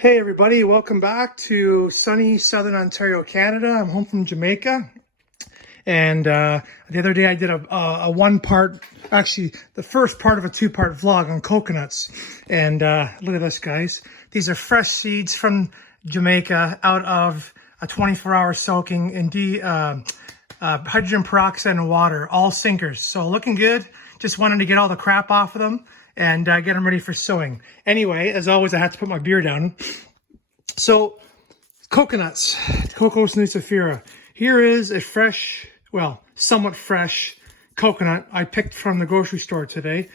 Hey everybody, welcome back to sunny Southern Ontario, Canada. I'm home from Jamaica. And the other day I did a one-part, actually the first part of a two-part vlog on coconuts. And look at this, guys. These are fresh seeds from Jamaica out of a 24-hour soaking in hydrogen peroxide and water, all sinkers. So looking good. Just wanted to get all the crap off of them and get them ready for sowing. Anyway, as always, I have to put my beer down. So, coconuts, Cocos nucifera. Here is a fresh, well, somewhat fresh coconut I picked from the grocery store today.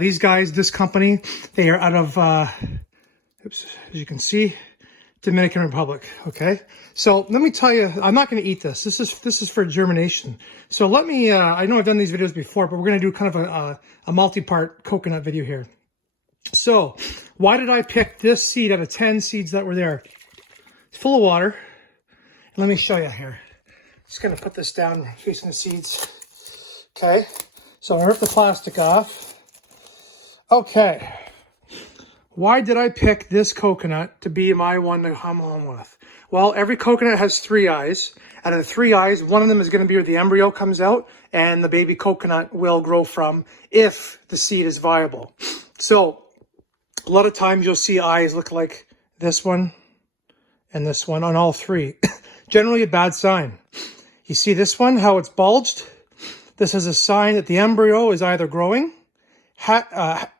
These guys, this company, they are out of, oops, as you can see, Dominican Republic, okay? So let me tell you, I'm not going to eat this. This is for germination. So let me, I know I've done these videos before, but we're going to do kind of a multi-part coconut video here. So why did I pick this seed out of 10 seeds that were there? It's full of water. Let me show you here. Just going to put this down facing the seeds. Okay. So I'm going to rip the plastic off. Okay. Why did I pick this coconut to be my one to come home with? Well, every coconut has three eyes. Out of the three eyes, one of them is going to be where the embryo comes out and the baby coconut will grow from if the seed is viable. So a lot of times you'll see eyes look like this one and this one on all three. Generally a bad sign. You see this one, how it's bulged? This is a sign that the embryo is either growing,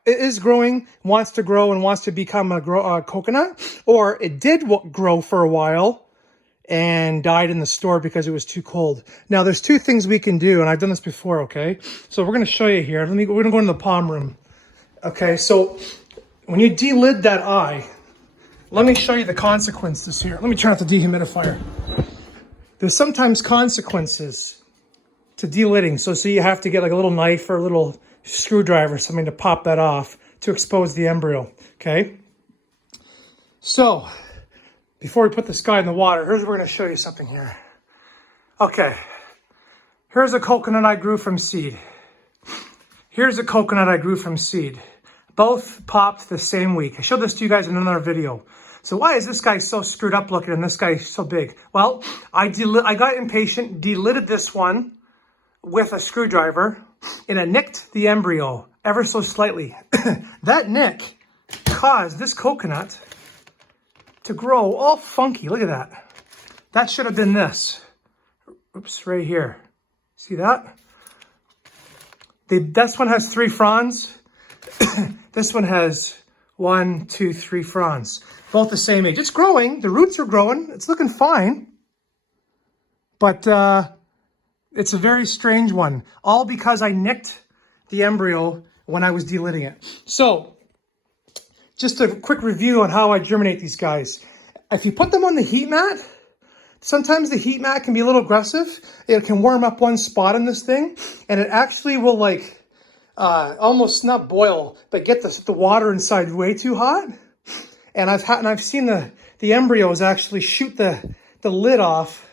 is growing, wants to grow and wants to become a coconut, or it did grow for a while and died in the store because it was too cold. Now there's two things we can do, and I've done this before, okay? So we're going to show you here. We're going to go into the palm room. Okay, so when you delid that eye, let me show you the consequences here. Let me turn off the dehumidifier. There's sometimes consequences to delidding. So you have to get like a little knife or a little screwdriver or something to pop that off to expose the embryo, okay? So, before we put this guy in the water, we're going to show you something here. Okay, here's a coconut I grew from seed. Here's a coconut I grew from seed. Both popped the same week. I showed this to you guys in another video. So why is this guy so screwed up looking and this guy so big? Well, I got impatient, delidded this one with a screwdriver, and it nicked the embryo ever so slightly. That nick caused this coconut to grow all funky. Look at that. That should have been this. Oops, right here. See that? This one has 3 fronds. This one has 1, 2, 3 fronds. Both the same age. It's growing. The roots are growing. It's looking fine. But it's a very strange one. All because I nicked the embryo when I was delidding it. So, just a quick review on how I germinate these guys. If you put them on the heat mat, sometimes the heat mat can be a little aggressive. It can warm up one spot in this thing, and it actually will like almost not boil, but get the water inside way too hot. And I've seen the embryos actually shoot the lid off,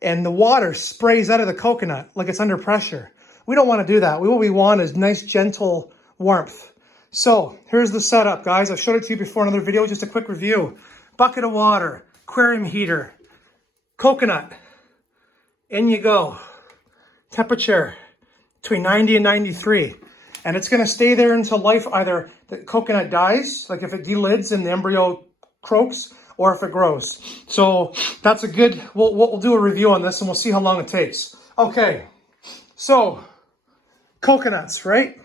and the water sprays out of the coconut like it's under pressure. We don't want to do that. What we want is nice, gentle warmth. So here's the setup, guys. I've showed it to you before in another video. Just a quick review. Bucket of water, aquarium heater, coconut. In you go. Temperature between 90 and 93. And it's going to stay there until either the coconut dies, like if it delids and the embryo croaks, or if it grows. So that's a good, we'll do a review on this and we'll see how long it takes. Okay, so coconuts, right?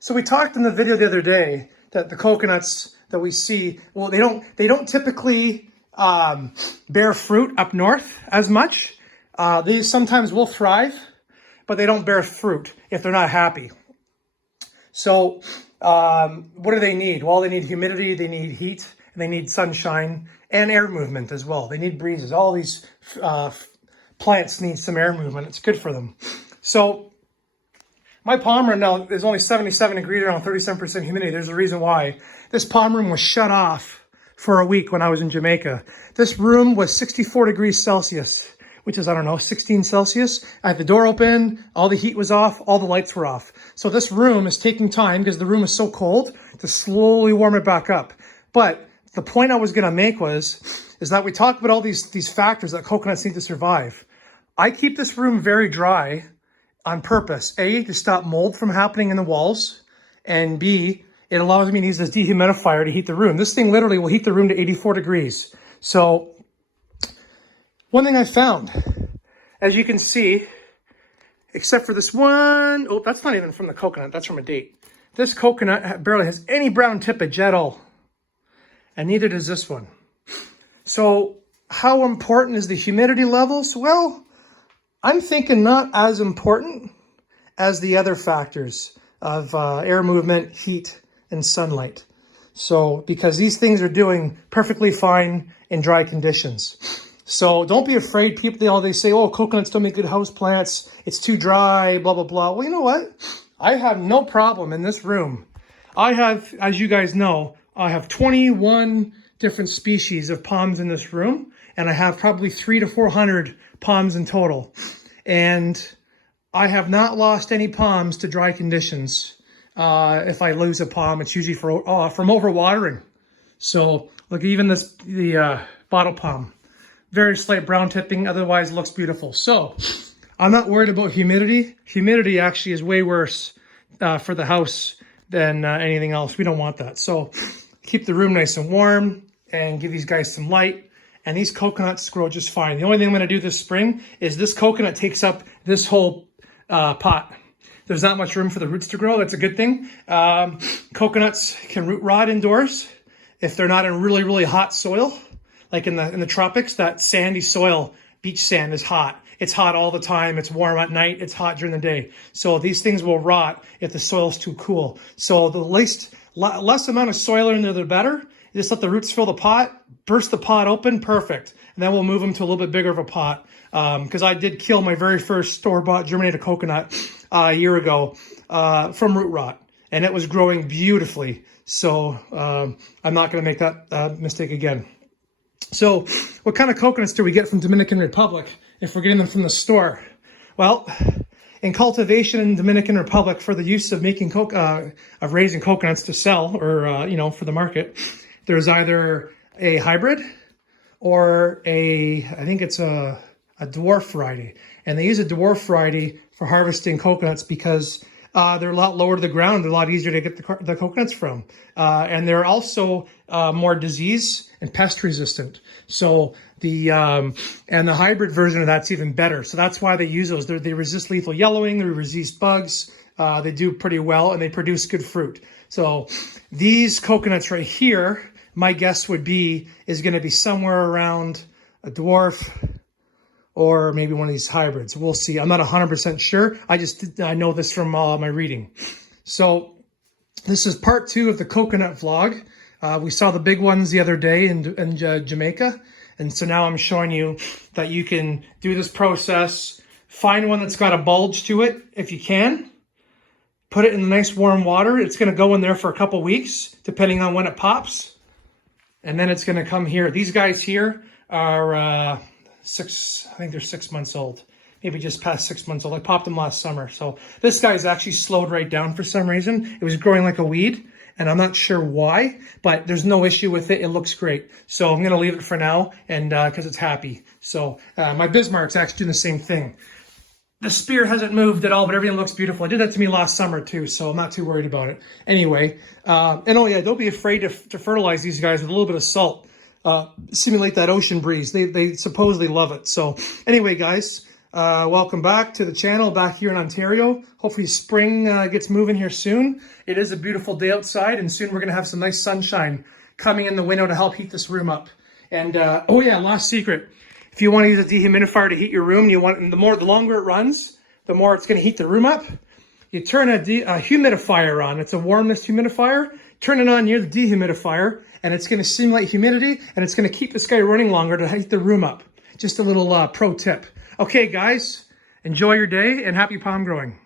So we talked in the video the other day that the coconuts that we see, well, they don't typically bear fruit up north as much. These sometimes will thrive, but they don't bear fruit if they're not happy. So what do they need? Well, they need humidity, they need heat, and they need sunshine and air movement as well. They need breezes. All these plants need some air movement. It's good for them. So my palm room now is only 77 degrees, around 37% humidity. There's a reason why. This palm room was shut off for a week when I was in Jamaica. This room was 64 degrees Celsius, which is, I don't know, 16 Celsius. I had the door open, all the heat was off, all the lights were off. So this room is taking time because the room is so cold to slowly warm it back up. But the point I was going to make is that we talk about all these factors that coconuts need to survive. I keep this room very dry on purpose. A, to stop mold from happening in the walls, and B, it allows me to use this dehumidifier to heat the room. This thing literally will heat the room to 84 degrees. So one thing I found, as you can see, except for this one, oh, that's not even from the coconut, that's from a date. This coconut barely has any brown tippage at all. And neither does this one. So how important is the humidity levels? Well, I'm thinking not as important as the other factors of air movement, heat, and sunlight. So because these things are doing perfectly fine in dry conditions. So don't be afraid. People, they say, oh, coconuts don't make good house plants. It's too dry, blah, blah, blah. Well, you know what? I have no problem in this room. I have, as you guys know, I have 21 different species of palms in this room. And I have probably 300 to 400 palms in total. And I have not lost any palms to dry conditions. If I lose a palm, it's usually from overwatering. So look, even the bottle palm. Very slight brown tipping, otherwise it looks beautiful. So I'm not worried about humidity. Humidity actually is way worse for the house than anything else. We don't want that. So keep the room nice and warm and give these guys some light. And these coconuts grow just fine. The only thing I'm gonna do this spring is this coconut takes up this whole pot. There's not much room for the roots to grow. That's a good thing. Coconuts can root rot indoors if they're not in really, really hot soil. Like in the tropics, that sandy soil, beach sand is hot. It's hot all the time. It's warm at night. It's hot during the day. So these things will rot if the soil's too cool. So the less amount of soil in there, the better. You just let the roots fill the pot, burst the pot open, perfect. And then we'll move them to a little bit bigger of a pot. Because I did kill my very first store-bought germinated coconut a year ago from root rot. And it was growing beautifully. So I'm not going to make that mistake again. So what kind of coconuts do we get from Dominican Republic if we're getting them from the store? Well, in cultivation in Dominican Republic for the use of making of raising coconuts to sell or for the market, there's either a hybrid or I think it's a dwarf variety. And they use a dwarf variety for harvesting coconuts because they're a lot lower to the ground. They're a lot easier to get the coconuts from. And they're also more disease and pest resistant. So and the hybrid version of that's even better. So that's why they use those. They resist lethal yellowing, they resist bugs. They do pretty well and they produce good fruit. So these coconuts right here, my guess would be, is going to be somewhere around a dwarf or maybe one of these hybrids. We'll see. I'm not 100% sure. I know this from my reading. So this is part 2 of the coconut vlog. We saw the big ones the other day in Jamaica. And so now I'm showing you that you can do this process, find one that's got a bulge to it if you can, put it in nice warm water. It's going to go in there for a couple weeks, depending on when it pops. And then it's going to come here. These guys here are I think they're 6 months old, maybe just past 6 months old. I popped them last summer. So this guy's actually slowed right down for some reason. It was growing like a weed. And I'm not sure why, but there's no issue with it. It looks great. So I'm going to leave it for now and because it's happy. So my Bismarck's actually doing the same thing. The spear hasn't moved at all, but everything looks beautiful. It did that to me last summer too, so I'm not too worried about it. Anyway, and oh yeah, don't be afraid to fertilize these guys with a little bit of salt. Simulate that ocean breeze. They supposedly love it. So anyway, guys, welcome back to the channel back here in Ontario. Hopefully spring gets moving here soon. It is a beautiful day outside, and soon we're going to have some nice sunshine coming in the window to help heat this room up. And oh yeah, last secret. If you want to use a dehumidifier to heat your room, the longer it runs, the more it's going to heat the room up. You turn a humidifier on. It's a warmness humidifier. Turn it on near the dehumidifier, and it's going to simulate humidity, and it's going to keep this guy running longer to heat the room up. Just a little pro tip. Okay, guys, enjoy your day, and happy palm growing.